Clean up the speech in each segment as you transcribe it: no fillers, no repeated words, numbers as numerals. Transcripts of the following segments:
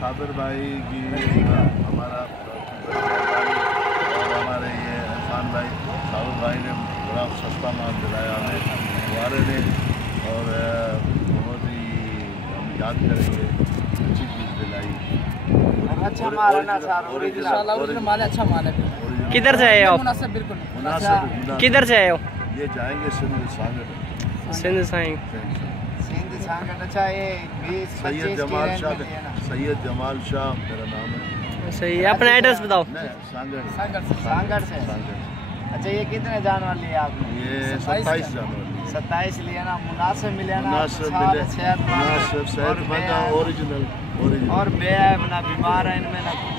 साबिर भाई की हमारा और हमारे ये इरफान भाई साबिर भाई ने बड़ा सस्ता माल दिलाया हमें वारे ने, और बहुत ही हम याद करेंगे, अच्छी चीज़ दिलाई। अच्छा माल है ना सर, ओरिजिनल माल है, अच्छा माल है। किधर से आए हो आप? मुनासिब, बिल्कुल मुनासिब। किधर से आए हो? ये जाएंगे सिंध सांगड़। सिंध साइंग। सिंध सांगड़। अच्छा ये 20-25 सैयद जमाल शाह मेरा नाम है। सही है, अपना एड्रेस बताओ। सांगड़ से। अच्छा ये कितने जानवर लिए आपने? ये 27 जानवर 27 लिए ना, मुनासिब मिले ना, ओरिजिनल और बे है ना, बीमार है इनमें ना कुछ,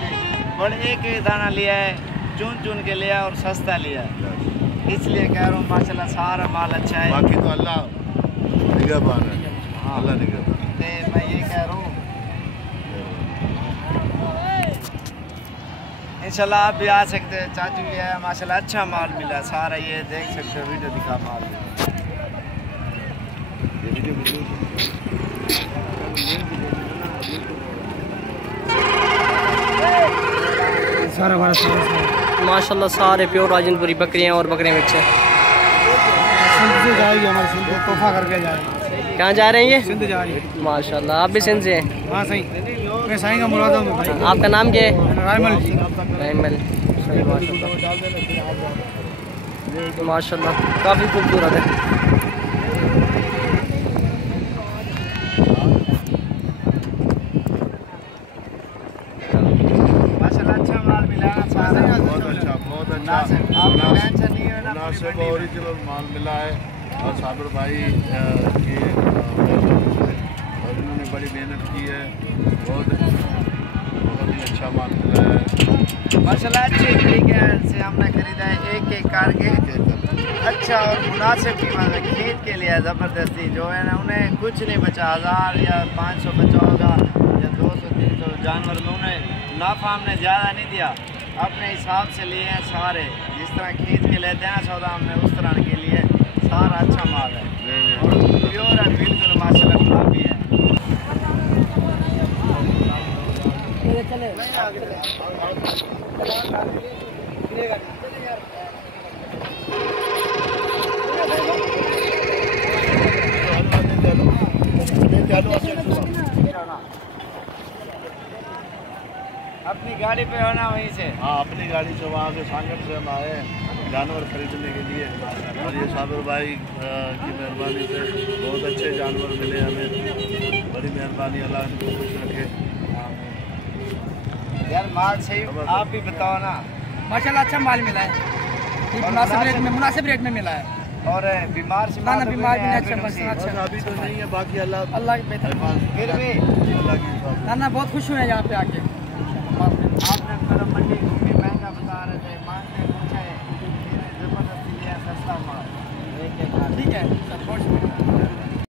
बड़े एक दाना लिया है, चुन चुन के लिया और सस्ता लिया है, इसलिए कह रहा हूँ माशाल्लाह सारा माल अच्छा है। बाकी तो अल्लाह निगहबान है। हाँ अल्लाह निगहबान। मैं ये कह रहा हूँ इंशाल्लाह आप भी आ सकते हैं। चाचू भी है माशाल्लाह, अच्छा माल मिला सारा, ये देख सकते हो, वीडियो दिखा माल सारा माशाल्लाह सारे प्योर राजनपुरी बकरियां और बकरे बच्चे जाएगी हमारे सिंध तोहफा करके जाएगी। कहाँ जा रहे हैं ये? सिंध जा रही है माशाल्लाह। आप भी सिंध से हैं? हाँ सही, मैं साईं का मुराद हूँ भाई। आपका नाम क्या है? रायमल जी। रायमल। सही, माशाल्लाह काफ़ी खूबसूरत है। माशाल्लाह अच्छा माल मिला है, बहुत अच्छा टेंशन नहीं है ना, मुनासिब ओरिजिनल माल मिला है। और साबिर भाई की और इन्होंने बड़ी मेहनत की है, बहुत ही अच्छा माल मिला है माशाल्लाह। अच्छे तरीके से हमने खरीदा है, एक एक करके अच्छा और मुनासिब कीमत है। खरीद के लिए ज़बरदस्ती जो है ना, उन्हें कुछ नहीं बचा, 1000 या 500 बचा होगा या 200-300 जानवर में, उन्हें नाफा हमने ज़्यादा नहीं दिया, अपने हिसाब से लिए हैं सारे, जिस तरह खरीद के लेते हैं सौदा हमने उस तरह के लिए, सारा अच्छा माल है और प्योर है बिल्कुल माशाल्लाह, गुलाबी है। अपनी गाड़ी पे होना वहीं से? हाँ, अपनी गाड़ी से वहाँ से सांगड़ से हम आए हैं जानवर खरीदने के लिए, और ये साबिर भाई की मेहरबानी से बहुत अच्छे जानवर मिले हमें, बड़ी मेहरबानी, अल्लाह इनको खुश रखे। यार माल सही, आप भी बताओ ना। माशाल्लाह अच्छा माल मिला है, मुनासिब रेट में मिला है, और बीमार से बीमार भी नहीं, अच्छा अभी तो नहीं है, बाकी अल्लाह की बेहतर। फिर भी अल्लाह की ना बहुत खुश हुए हैं यहाँ पे आके। आपने